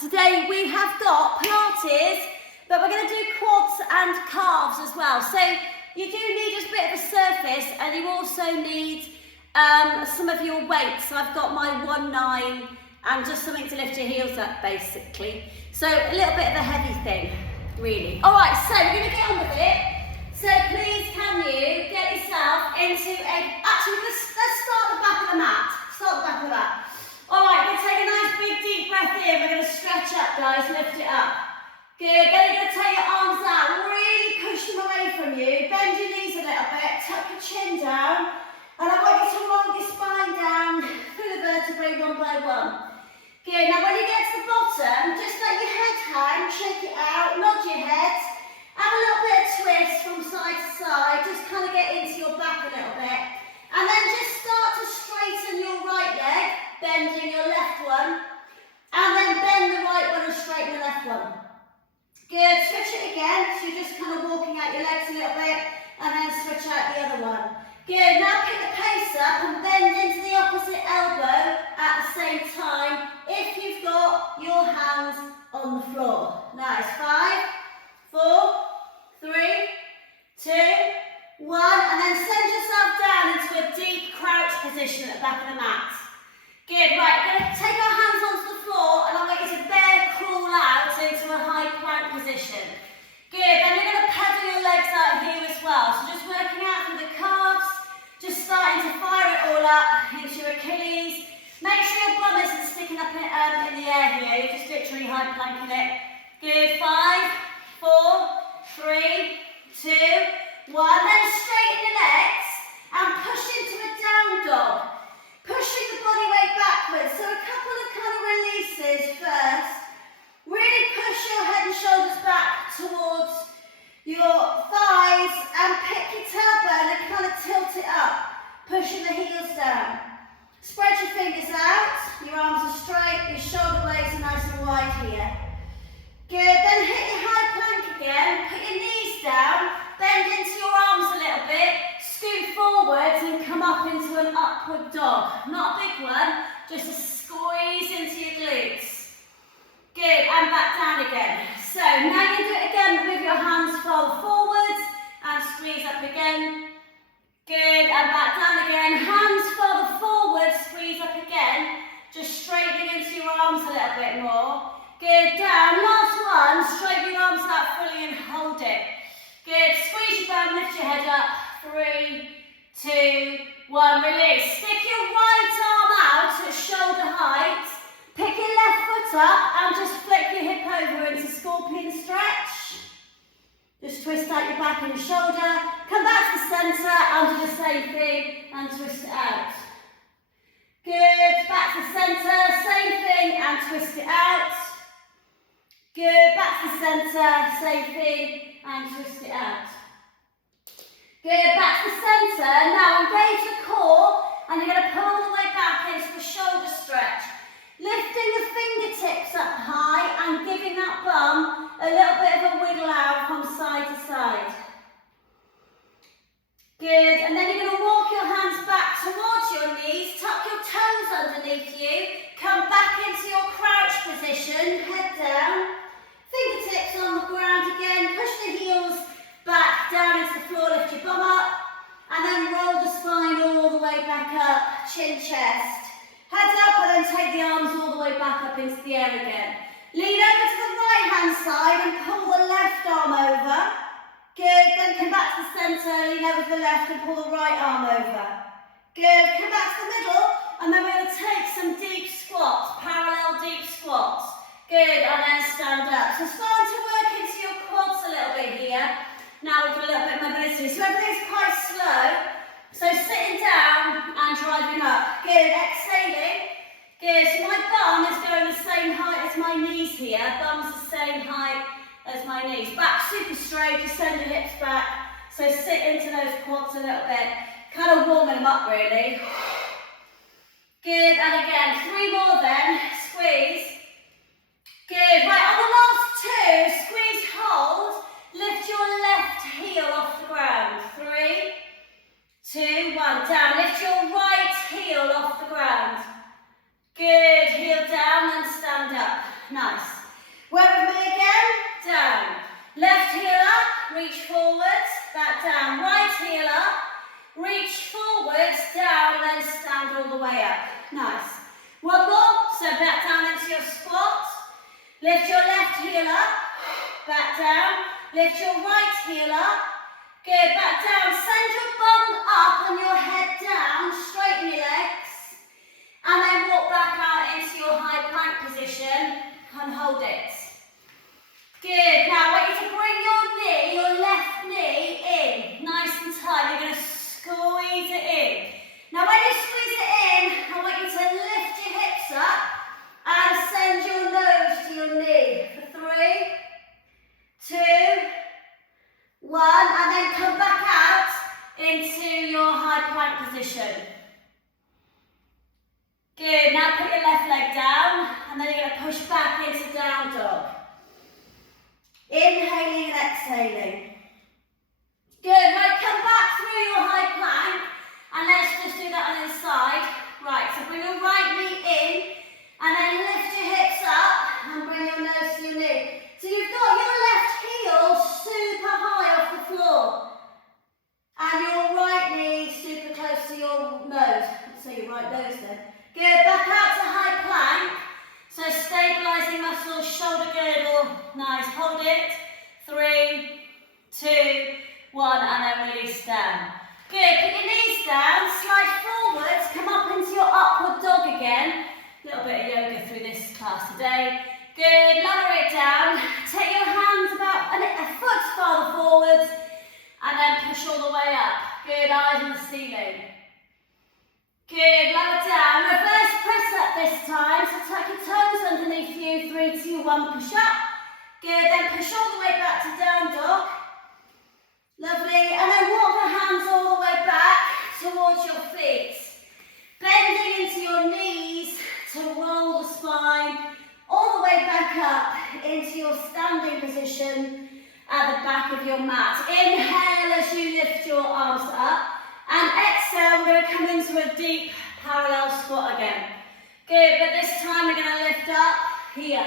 Today we have got Pilates, but we're going to do quads and calves as well. So you do need just a bit of a surface, and you also need some of your weights. So I've got my 1-9 and just something to lift your heels up, basically. So a little bit of a heavy thing, really. All right, so we're going to get on with it. So please, can you get yourself into a... Actually, let's start at the back of the mat. Start at the back of the mat. All right, we're going to take a nice big deep breath in. We're going to stretch up, guys, lift it up. Good, then you're going to take your arms out, really push them away from you. Bend your knees a little bit, tuck your chin down. And I want you to roll your spine down through the vertebrae one by one. Good, now when you get to the bottom, just let your head hang, shake it out, nod your head. Have a little bit of twist from side to side, just kind of get into your back a little bit. And then just start to straighten your right leg, bending your left one. And then bend the right one and straighten the left one. Good, switch it again, so you're just kind of walking out your legs a little bit, and then switch out the other one. Good, now pick the pace up and bend into the opposite elbow at the same time, if you've got your hands on the floor. Nice, 5, 4, 3, 2, 1, and then send yourself down into a deep crouch position at the back of the mat. Good, right, we're going to take our hands onto the floor, and I want you to bear crawl out into a high plank position. Good, then you're going to pedal your legs out here as well. So just working out through the calves, just starting to fire it all up into your Achilles. Make sure your bum isn't sticking up in the air here, you're just literally high planking it. Good, 5, 4, 3, 2, 1. Then straighten your legs and push into a down dog. Pushing the body weight backwards, so a couple of kind of releases first. Really push your head and shoulders back towards your thighs and pick your tailbone and kind of tilt it up, pushing the heels down. Spread your fingers out, your arms are straight, your shoulder blades are nice and wide here. Good, then hit your high plank again, put your knees down, bend into your arms a little bit, scoot forwards and come up into an upward dog. Not a big one, just a squeeze into your glutes. Good, and back down again. So now you do it again, move your hands forward forwards and squeeze up again. Good, and back down again. Hands further forward, squeeze up again. Just straightening into your arms a little bit more. Good, down, last one, straighten your arms out fully and hold it. Good, squeeze your bum, lift your head up. 3, 2, 1, release. Stick your right arm out at shoulder height. Pick your left foot up and just flick your hip over into scorpion stretch. Just twist out your back and your shoulder. Come back to the centre and do the same thing and twist it out. Good, back to the centre, same thing and twist it out. Good, back to the centre, same thing and twist it out. Good, back to the centre. Now engage the core and you're going to pull all the way back into the shoulder stretch. Lifting the fingertips up high and giving that bum a little bit of a wiggle out from side to side. Good, and then you're going to walk your hands back towards your knees, tuck your toes underneath you, come back into your crouch position, head down, fingertips on the ground again, push the heels back down into the floor, lift your bum up, and then roll the spine all the way back up, chin, chest. Head up and then take the arms all the way back up into the air again. Lean over to the right hand side and pull the left arm over. Good, then come back to the centre, lean over to the left and pull the right arm over. Good, come back to the middle and then we're going to take some deep squats, parallel deep squats. Good, and then stand up. So starting to work into your quads a little bit here. Now we've got a little bit of mobility, so everything's quite slow. So sitting down and driving up. Good, exhaling. Good, so my bum is going the same height as my knees here. Bum's the same height as my knees. Back super straight, just send your hips back. So sit into those quads a little bit. Kind of warming them up really. Good, and again, 3 more then. Squeeze. Good, right, on the last 2, squeeze, hold. Lift your left heel off the ground. 3, 2, 1, down. Lift your right heel off the ground. Good, heel down and stand up. Nice. Work with me again. Down. Left heel up, reach forwards, back down. Right heel up, reach forwards, down, then stand all the way up. Nice. One more. So back down into your squat. Lift your left heel up, back down. Lift your right heel up. Good, back down. Send your bum up and your head down. Straighten your legs. And then walk back out into your high plank position and hold it. Good. Now I want you to bring your knee, your left knee in. Nice and tight. You're going to squeeze it in. Now when you squeeze it in, I want you to lift your hips up and send your nose to your knee. For 3, 2, 1, and then come back out into your high plank position. Good, now put your left leg down, and then you're going to push back into down dog. Inhaling and exhaling. Good, right, come back through your high plank, and let's just do that on the side. Right, so bring your right knee in, and then lift your hips up, and bring your nose to your knee. So you've got your left heel super high off the floor, and your right knee super close to your nose. Let's say your right nose then. Good, back out to high plank. So stabilising muscles, shoulder girdle. Nice, hold it. 3, 2, 1, and then release down. Good, put your knees down, slide forwards, come up into your upward dog again. A little bit of yoga through this class today. Good, lower it down. Take your hands about a foot farther forwards, and then push all the way up. Good, eyes on the ceiling. Good, lower down. Reverse press up this time. So tuck your toes underneath you. 3, 2, 1, push up. Good, then push all the way back to down dog. Lovely. And then walk the hands all the way back towards your feet. Bending into your knees to roll the spine all the way back up into your standing position at the back of your mat. Inhale as you lift your arms up. And exhale, we're going to come into a deep parallel squat again. Good, but this time we're going to lift up here.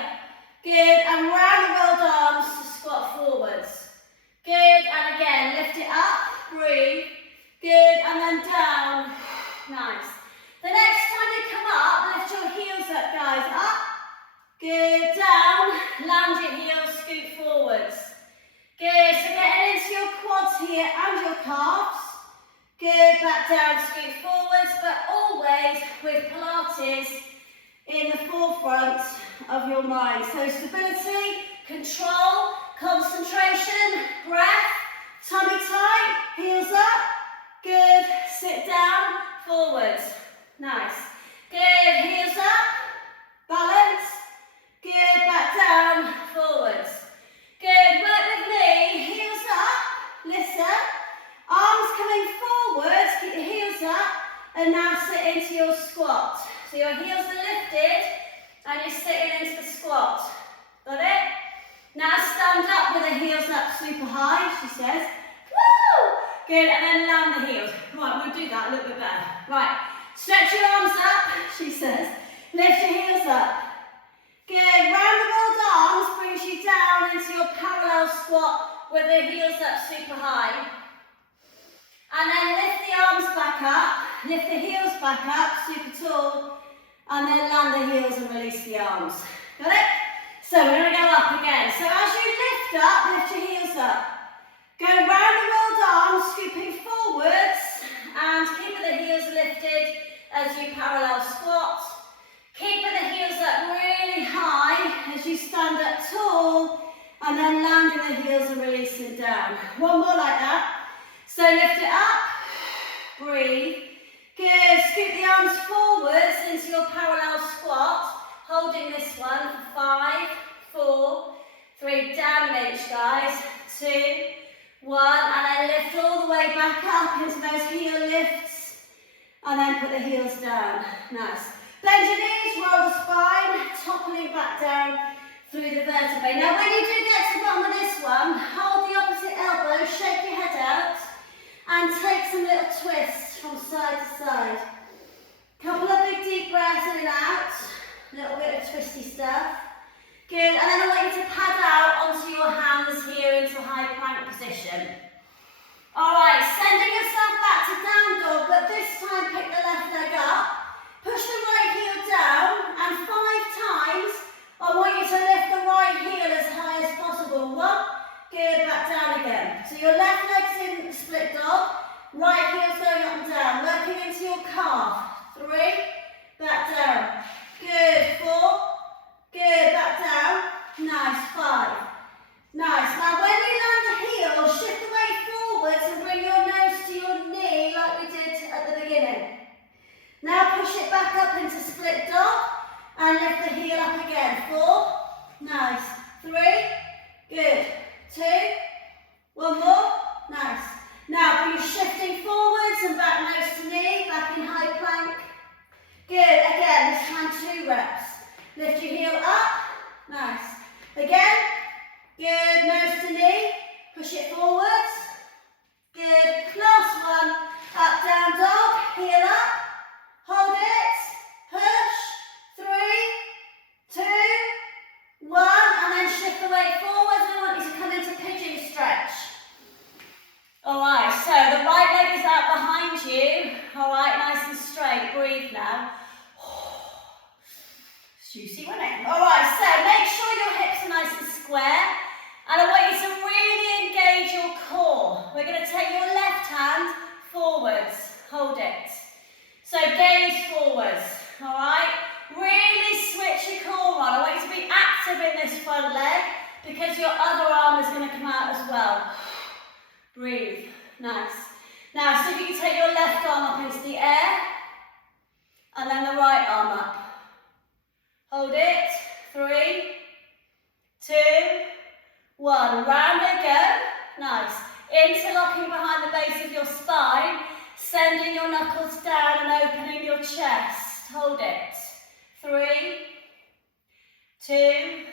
Good, and round the rolled arms to squat forwards. Good, and again, lift it up, breathe. Good, and then down. Nice. The next time you come up, lift your heels up, guys. Up. Good, down. Land your heels, scoot forwards. Good, so getting into your quads here and your calves. Good, back down, scoot forwards, but always with Pilates in the forefront of your mind. So stability, control, concentration, breath, tummy tight, heels up. Good, sit down, forwards. Nice. Good, heels up, balance. Good, back down, forwards. Good, work with me, heels up, listen. Arms coming forwards, keep your heels up, and now sit into your squat. So your heels are lifted, and you're sitting into the squat. Got it? Now stand up with the heels up super high, she says. Woo! Good, and then land the heels. Right, we'll do that a little bit better. Right, stretch your arms up, she says. Lift your heels up. Good, round the rolled arms brings you down into your parallel squat with the heels up super high. And then lift the arms back up, lift the heels back up, super tall, and then land the heels and release the arms. Got it? So we're going to go up again. So as you lift up, lift your heels up. Go round the rolled arms, scooping forwards, and keep the heels lifted as you parallel squat. Keep the heels up really high as you stand up tall, and then landing the heels and releasing down. One more like that. So lift it up, breathe. Good, scoop the arms forwards into your parallel squat. Holding this one for 5, 4, 3, down an inch, guys. 2, 1, and then lift all the way back up into those heel lifts. And then put the heels down. Nice. Bend your knees, roll the spine, toppling back down through the vertebrae. Now when you do get to the bottom of this one, hold the opposite elbow, shake your head out, and take some little twists from side to side. Couple of big deep breaths in and out. A little bit of twisty stuff. Good, back down again. So your left leg's in split dog, right heel's going up and down, working into your calf. 3, back down. Good, 4, good, back down. Nice, 5. Nice. Now when you land the heel, shift the weight forwards and bring your nose to your knee like we did at the beginning. Now push it back up into split dog and lift the heel up again. 4, nice. 3, good. 2, one more, nice. Now bring your shifting forwards and back nose to knee, back in high plank. Good, again, this time 2 reps. Lift your heel up, nice. Again, good, nose to knee, push it forwards. Good, last one, up, down dog, heel up, hold it, push, 3, 2, 1, and then shift the weight forwards. We want you to come into pigeon stretch. Alright, so the right leg is out behind you. Alright, nice and straight. Breathe now. Juicy, wasn't it? Alright, so make sure your hips are nice and square. And I want you to really engage your core. We're going to take your left hand forwards. Hold it. So gaze forwards. Alright? Really switch your core on. I want you to be active in this front leg because your other arm is going to come out as well. Breathe. Nice. Now, so if you can take your left arm up into the air and then the right arm up. Hold it. 3, 2, 1. Round it, go. Nice. Interlocking behind the base of your spine, sending your knuckles down and opening your chest. Hold it. 3, 2,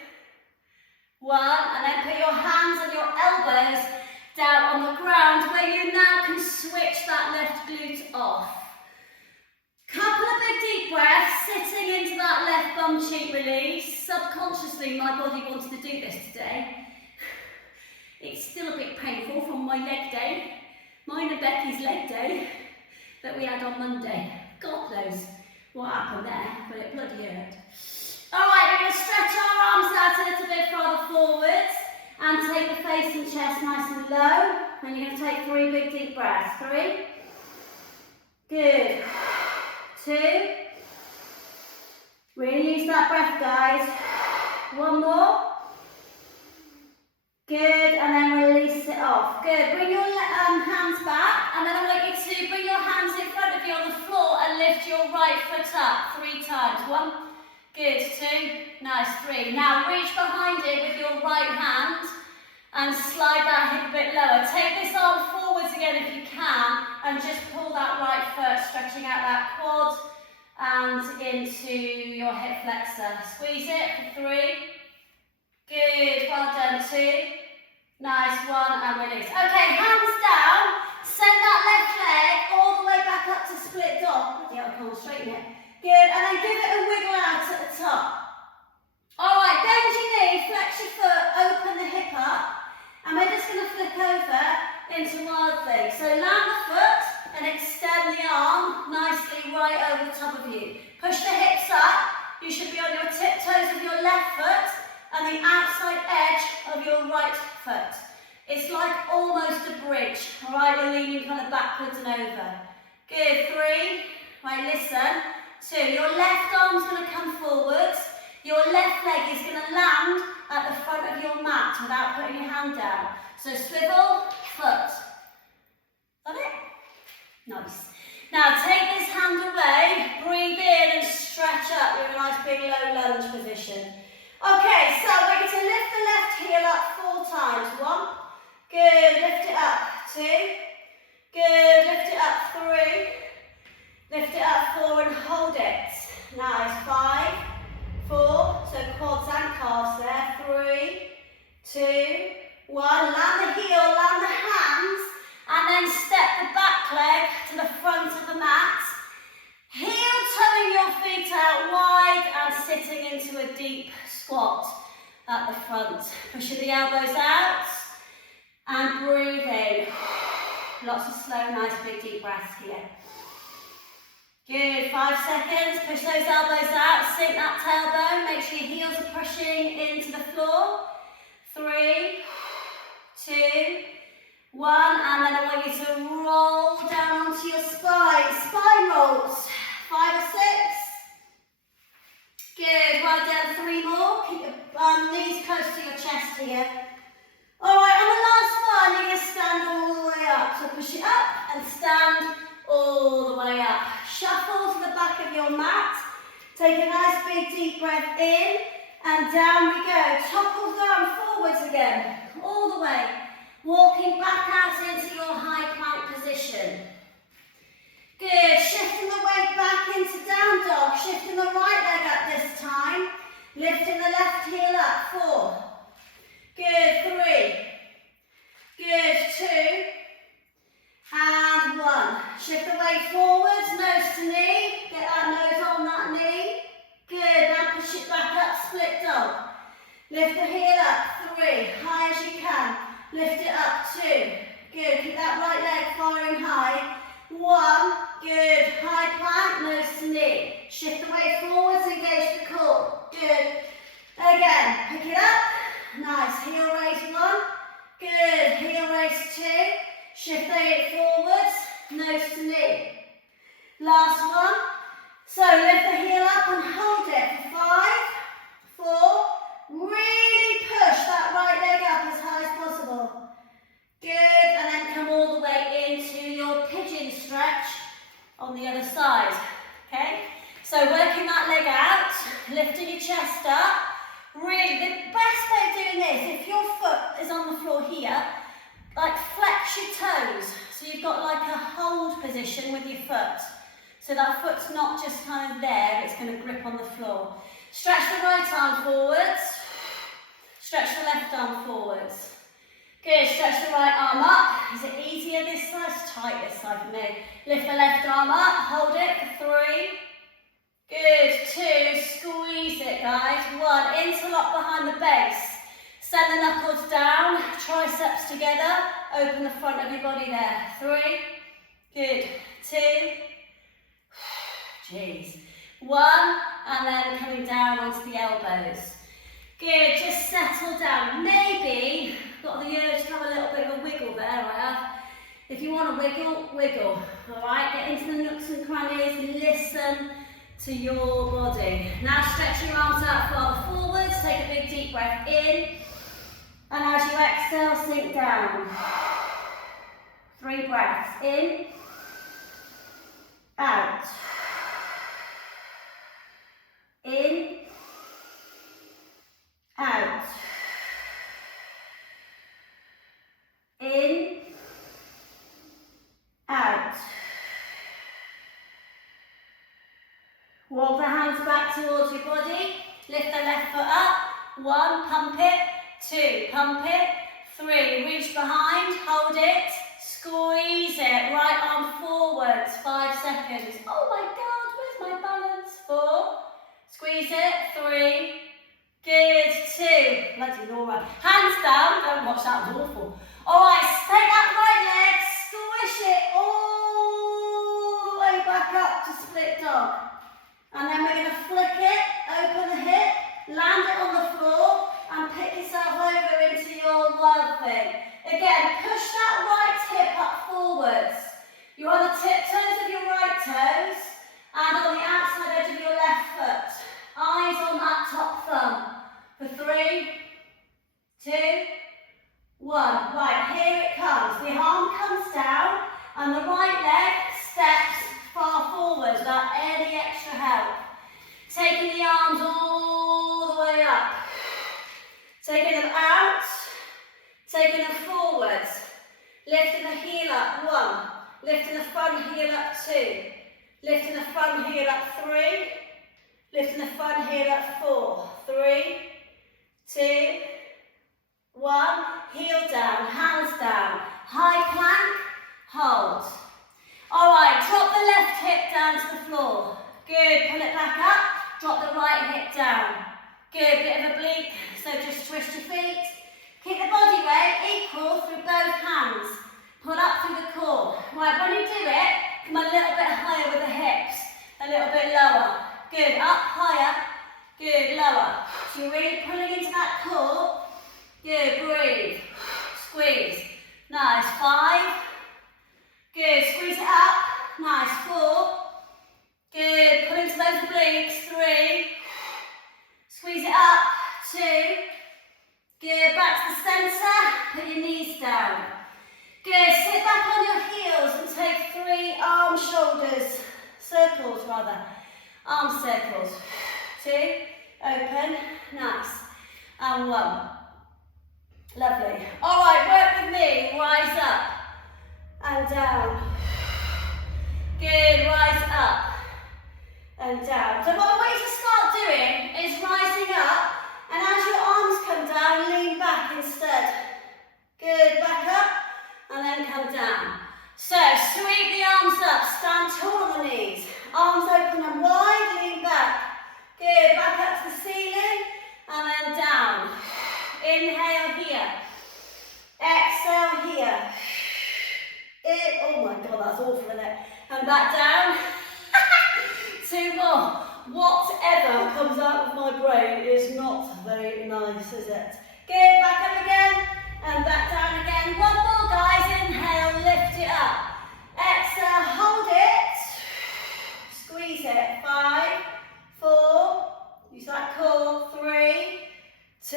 1, and then put your hands and your elbows down on the ground where you now can switch that left glute off. Couple of big deep breaths, sitting into that left bum cheek release. Subconsciously, my body wanted to do this today. It's still a bit painful from my leg day, mine and Becky's leg day that we had on Monday. God knows what happened there, but it bloody hurt. Alright, we're going to stretch our arms out a little bit further forwards and take the face and chest nice and low. And you're going to take 3 big deep breaths. 3. Good. 2. Really use that breath, guys. 1 more. Good, and then release it off. Good, bring your hands back, and then I want you to bring your hands in front of you on the floor and lift your right foot up 3 times. 1, good, 2, nice, 3. Now reach behind it with your right hand and slide that hip a bit lower. Take this arm forwards again if you can, and just pull that right foot, stretching out that quad and into your hip flexor. Squeeze it for 3. Good, well done, 2. Nice, 1, and release. Okay, hands down. Send that left leg all the way back up to split dog. Yeah, I can't straighten it. Good, and then give it a wiggle out at the top. Alright, bend your knee, flex your foot, open the hip up, and we're just going to flip over into wild thing. So land the foot and extend the arm nicely right over the top of you. Push the hips up. You should be on your tiptoes with your left foot and the outside edge of your right foot. It's like almost a bridge, all right? You're leaning kind of backwards and over. Good, 3, right, listen. 2, your left arm's going to come forwards. Your left leg is going to land at the front of your mat without putting your hand down. So swivel, foot. Got it? Nice. Now take this hand away, breathe in and stretch up. You're in a nice big low lunge position. Okay, so we're going to lift the left heel up 4 times. 1, good, lift it up. 2, good, lift it up. 3, lift it up. 4 and hold it. Nice. 5, 4, so quads and calves there. 3, 2, 1. Land the heel, land the hands, and then step the back leg to the front of the mat. Heel toeing your feet out wide and sitting into a deep squat at the front. Pushing the elbows out and breathing. Lots of slow, nice, big, deep breaths here. Good, 5 seconds. Push those elbows out, sink that tailbone. Make sure your heels are pushing into the floor. 3, 2, 1, and then I want you to roll down onto your spine. Spine rolls. 5 or 6. Good. Well done. 3 more. Keep your knees close to your chest here. All right, on the last one, you're going to stand all the way up. So push it up and stand all the way up. Shuffle to the back of your mat. Take a nice big deep breath in and down we go. Topple down forwards again, all the way. Walking back out into your high plank position. Good, shifting the weight back into down dog. Shifting the right leg up this time. Lifting the left heel up, 4. Good, 3. Good, 2. And 1. Shift the weight forwards, nose to knee. Get that nose on that knee. Good, now push it back up, split dog. Lift the heel up, 3. High as you can. Lift it up, 2. Good, keep that right leg firing high. 1. Good, high plank, nose to knee. Shift the weight forwards, engage the core. Good. Again, pick it up. Nice, heel raise 1. Good, heel raise 2. Shift the weight forwards, nose to knee. Last one. So lift the heel up and hold it for 5, 4. Really push that right leg up as high as possible. Good, and then come all the way into your pigeon stretch on the other side. Okay, so working that leg out, lifting your chest up. Really, the best way of doing this, if your foot is on the floor here, like flex your toes. So you've got like a hold position with your foot. So that foot's not just kind of there, it's going to grip on the floor. Stretch the right arm forwards. Stretch the left arm forwards. Good, stretch the right arm up. Is it easier this side? It's tight this side for me. Lift the left arm up, hold it for 3. Good, 2, squeeze it guys. 1, interlock behind the base. Send the knuckles down, triceps together. Open the front of your body there. 3, good, 2, jeez. 1, and then coming down onto the elbows. Good, just settle down. Maybe, got the urge to have a little bit of a wiggle there, I have. If you want to wiggle, wiggle. Alright, get into the nooks and crannies, listen to your body. Now stretch your arms out further forwards, take a big deep breath in. And as you exhale, sink down. 3 breaths, in, out. In, out. In, out. Walk the hands back towards your body. Lift the left foot up. 1, pump it. 2, pump it. 3, reach behind, hold it. Squeeze it. Right arm forwards. 5 seconds. Oh my God, where's my balance? 4. Squeeze it. 3. Good. 2. Bloody Laura. Hands down. Don't watch, that was awful. Alright, take that right leg, squish it all the way back up to split dog. And then we're going to flick it, open the hip, land it on the floor, and pick yourself over into your wild thing. Again, push that right hip up forwards. You're on the tiptoes of your right toes, and on the outside edge of your left foot. Eyes on that top thumb. For 3, 2, 1. Right, here it comes. The arm comes down and the right leg steps far forward without any extra help. Taking the arms all the way up. Taking them out. Taking them forwards. Lifting the heel up. 1. Lifting the front heel up. 2. Lifting the front heel up. 3. Lifting the front heel up. 4. 3, 2, 1, heel down, hands down, high plank, hold. Alright, drop the left hip down to the floor. Good, pull it back up, drop the right hip down. Good, bit of oblique, so just twist your feet. Keep the body weight equal through both hands. Pull up through the core. Right, when you do it, come a little bit higher with the hips, a little bit lower. Good, up, higher, good, lower. So you're really pulling into that core. Good, breathe. Squeeze. Nice. 5. Good. Squeeze it up. Nice. 4. Good. Pull into those obliques. 3. Squeeze it up. 2. Good. Back to the centre. Put your knees down. Good. Sit back on your heels and take 3 arm shoulders. Circles rather. Arm circles. 2. Open. Nice. And 1. Lovely. All right, work with me. Rise up and down. Good. Rise up and down. So what I want you to start doing is rising up, and as your arms come down, lean back instead. Good. Back up and then come down. So sweep the arms up. Stand tall on the knees. Arms open and wide. Lean back. Good. Back up to the ceiling and then down. Inhale here. Exhale here. Oh my God, that's awful, isn't it? And back down. 2 more. Whatever comes out of my brain is not very nice, is it? Good. Back up again. And back down again. 1 more, guys. Inhale. Lift it up. Exhale. Hold it. Squeeze it. 5, 4. Use that core. 3, 2,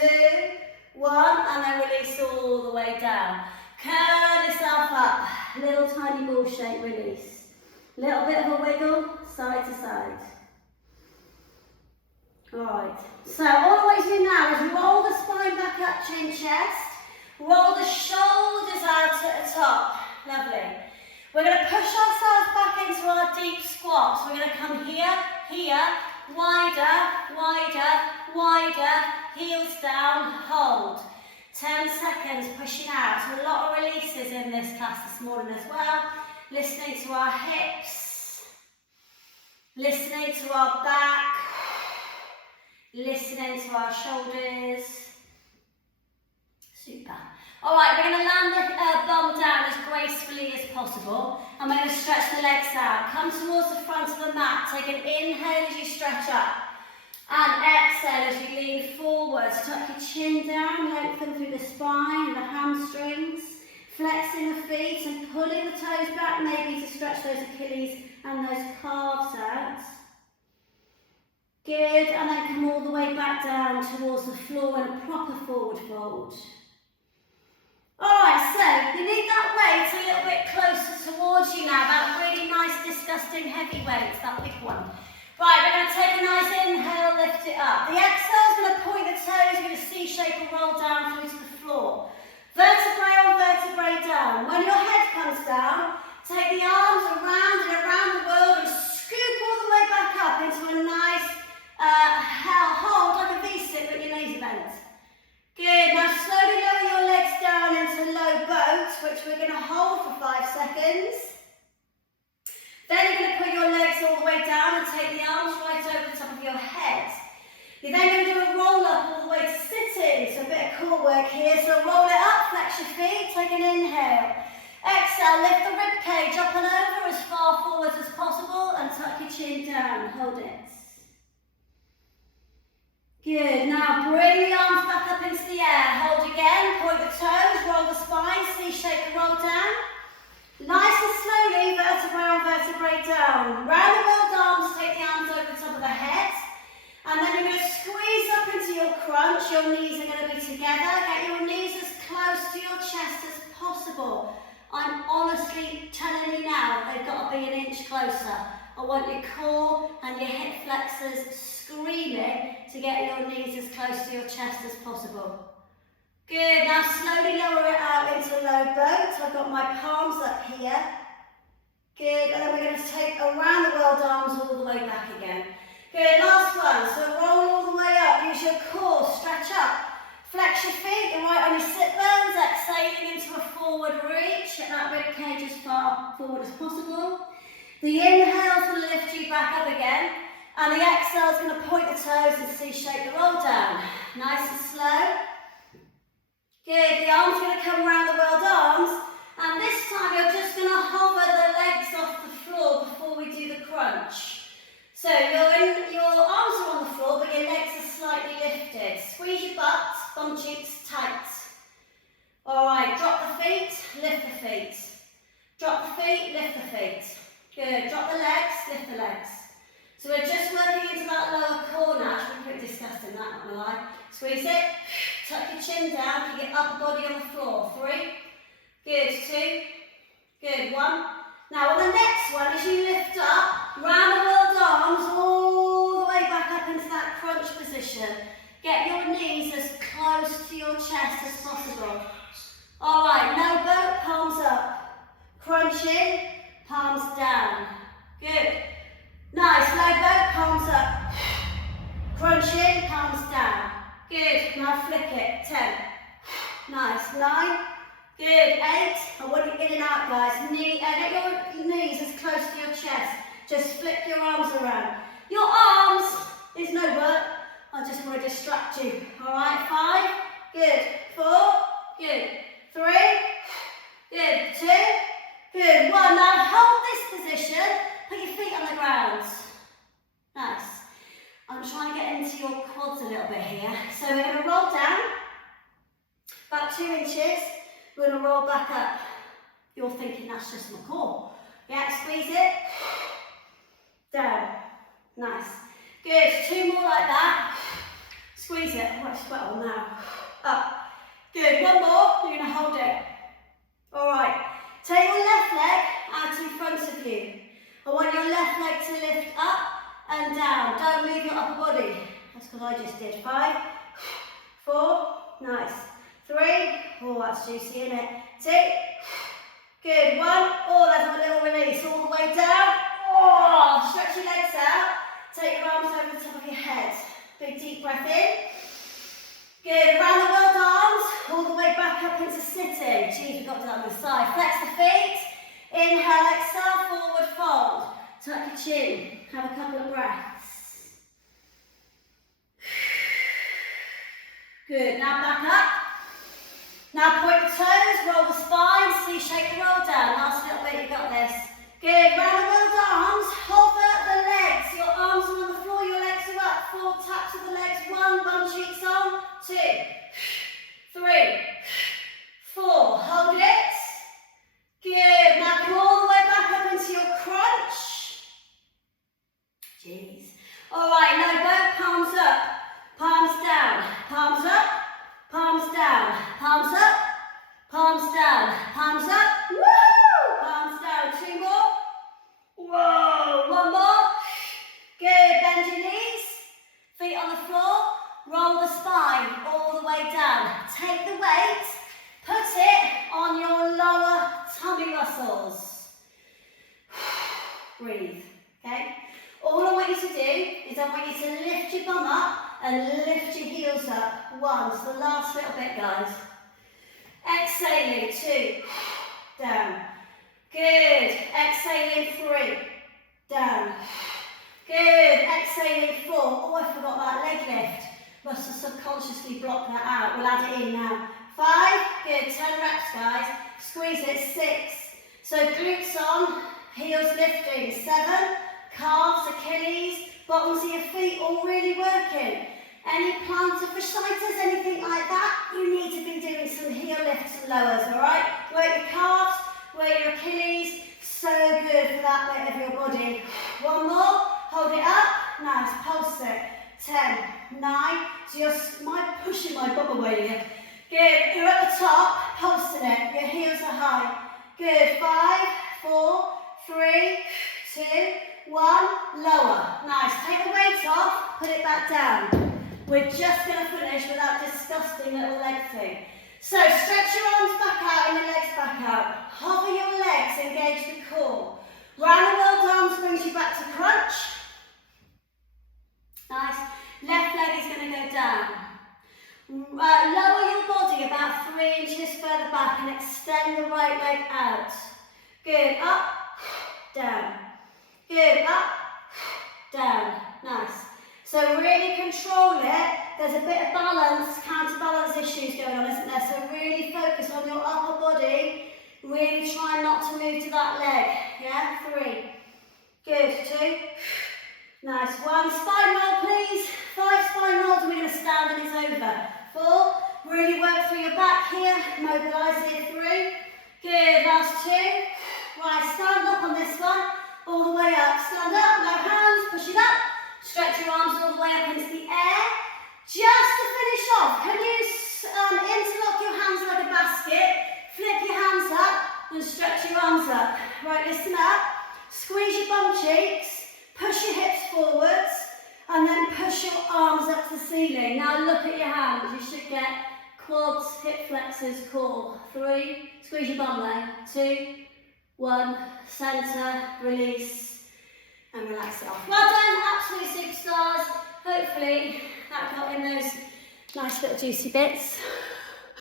1, and then release all the way down. Curl yourself up. Little tiny ball shape release. Little bit of a wiggle, side to side. Alright, so all I want you to do now is roll the spine back up, chin, chest. Roll the shoulders out at the top. Lovely. We're going to push ourselves back into our deep squat. So we're going to come here, here, wider, wider, wider, heels down, hold. 10 seconds pushing out. So a lot of releases in this class this morning as well. Listening to our hips, listening to our back, listening to our shoulders. Super. All right, we're going to land the bum down as gracefully as possible, and we're going to stretch the legs out. Come towards the front of the mat. Take an inhale as you stretch up, and exhale as you lean forwards. Tuck your chin down, lengthen through the spine, the hamstrings, flexing the feet and pulling the toes back, maybe to stretch those Achilles and those calves out. Good, and then come all the way back down towards the floor in a proper forward fold. Alright, so you need that weight a little bit closer towards you now, that really nice, disgusting heavy weight, that big one. Right, we're going to take a nice inhale, lift it up. The exhale is going to point the toes, you're going to C-shape and roll down through to the floor. Vertebrae on vertebrae down. When your head comes down, take the arms around and around the world and scoop all the way back up into a nice hold, like a V-sit with your knees bent. Good, now slowly lower your legs down into low boat, which we're going to hold for 5 seconds. Then you're going to put your legs all the way down and take the arms right over the top of your head. You're then going to do a roll up all the way to sitting, so a bit of core work here. So roll it up, flex your feet, take an inhale. Exhale, lift the rib cage up and over as far forwards as possible and tuck your chin down, hold it. Good, now bring the arms back up into the air, hold again, point the toes, roll the spine, C-shape the roll down. Nice and slowly, vertebrae on vertebrae down. Round the world arms, take the arms over the top of the head. And then you're going to squeeze up into your crunch, your knees are going to be together. Get your knees as close to your chest as possible. I'm honestly telling you now, they've got to be an inch closer. I want your core and your hip flexors screaming to get your knees as close to your chest as possible. Good, now slowly lower it out into low boat. I've got my palms up here. Good, and then we're going to take around the world arms all the way back again. Good, last one. So roll all the way up, use your core, stretch up. Flex your feet, you're right on your sit bones, exhaling into a forward reach. Get that rib cage as far forward as possible. The inhale is going to lift you back up again. And the exhale is going to point the toes and C-shape the roll down. Nice and slow. Good, the arms are going to come around the world arms. And this time you're just going to hover the legs off the floor before we do the crunch. So your arms are on the floor, but your legs are slightly lifted. Squeeze your butt, bum cheeks tight. All right, drop the feet, lift the feet. Drop the feet, lift the feet. Good, drop the legs, lift the legs. So we're just working into that lower core now. Actually, pretty disgusting, that, not gonna lie. Squeeze it, tuck your chin down, keep your upper body on the floor. 3, good, 2, good, 1. Now on the next one, as you lift up, round the world arms all the way back up into that crunch position. Get your knees as close to your chest as possible. All right, no boat, palms up. Crunch in, palms down. Good. Nice, no boat, palms up. Crunch in, palms down. Good, now flick it. 10. Nice, 9. Good, 8. I want you in and out, guys. Get your knees as close to your chest. Just flip your arms around. Your arms is no work. I just want to distract you. All right, 5. Good. 4. Good. 3. Good. 2. Good. 1. Now hold this position. Put your feet on the ground. Nice. I'm trying to get into your quads a little bit here. So we're going to roll down about 2 inches. We're going to roll back up. You're thinking that's just my core. Yeah, squeeze it. Down. Nice. Good. 2 more like that. Squeeze it. Oh, I sweat on now. Up. Good. 1 more. You're going to hold it. All right. Take your left leg out in front of you. I want your left leg to lift up and down. Don't move your upper body. That's because I just did. 5, 4, nice. 3, oh, that's juicy, isn't it? 2, good. 1, oh, there's a little release. All the way down. Oh, stretch your legs out. Take your arms over the top of your head. Big deep breath in. Good. Around the world arms. All the way back up into sitting. Jeez, we've got to do that on the side. Flex the feet. Inhale, exhale, forward fold. Tuck your chin. Have a couple of breaths. Good. Now back up. Now point the toes, roll the spine, C-shape the roll down. Last little bit, you got this. Good. Round the world arms, hover the legs. Your arms are on the floor, your legs are up. 4 taps of the legs. 1, bum cheeks on. 2, 3, 4. Hold it. Good. Now come all the way back up into your crunch. Jeez. All right, no boat, palms up, palms down, palms up, palms down, palms up, palms down, palms up. Woo! Palms down. 2 more. Whoa. 1 more. Good. Bend your knees. Feet on the floor. Roll the spine all the way down. Take the weight. Put it on your lower tummy muscles. Breathe. Okay? All I want you to do is I want you to lift your bum up and lift your heels up. 1. So the last little bit, guys. Exhaling. 2. Down. Good. Exhaling. 3. Down. Good. Exhaling. 4. Oh, I forgot that leg lift. Must have subconsciously blocked that out. We'll add it in now. 5. Good. 10 reps, guys. Squeeze it. 6. So glutes on, heels lifting. 7. Calves, Achilles, bottoms of your feet all really working. Any plantar fasciitis, anything like that, you need to be doing some heel lifts and lowers, all right? Work your calves, work your Achilles. So good for that bit of your body. 1 more. Hold it up. Nice. Pulse it. 10, 9. So you're pushing my bum away here. Good. You're at the top, pulsing it. Your heels are high. Good. 5, 4, 3, 2, 1. Lower. Nice. Take the weight off. Put it back down. We're just going to finish with that disgusting little leg thing. So stretch your arms back out and your legs back out. Hover your legs. Engage the core. Round the world arms brings you back to crunch. Nice. Left leg is going to go down. Lower your body about 3 inches further back and extend the right leg out. Good. Up. Down. Good. Up. Down. Nice. So really control it. There's a bit of balance, counterbalance issues going on, isn't there? So really focus on your upper body. Really try not to move to that leg. Yeah? 3. Good. 2. Nice. 1. Spine roll, please. 5 spine rolls. We're going to stand and it's over. 4. Really work through your back here, mobilise it through. Good, last two. Right, stand up on this one, all the way up. Stand up, no hands, push it up. Stretch your arms all the way up into the air. Just to finish off, can you interlock your hands like a basket, flip your hands up and stretch your arms up. Right, listen up. Squeeze your bum cheeks, push your hips forwards, and then push your arms up to the ceiling. Now look at your hands. You should get quads, hip flexors, core. 3, squeeze your bum there. 2, 1, centre, release, and relax it off. Well done, absolute superstars. Hopefully that got in those nice little juicy bits.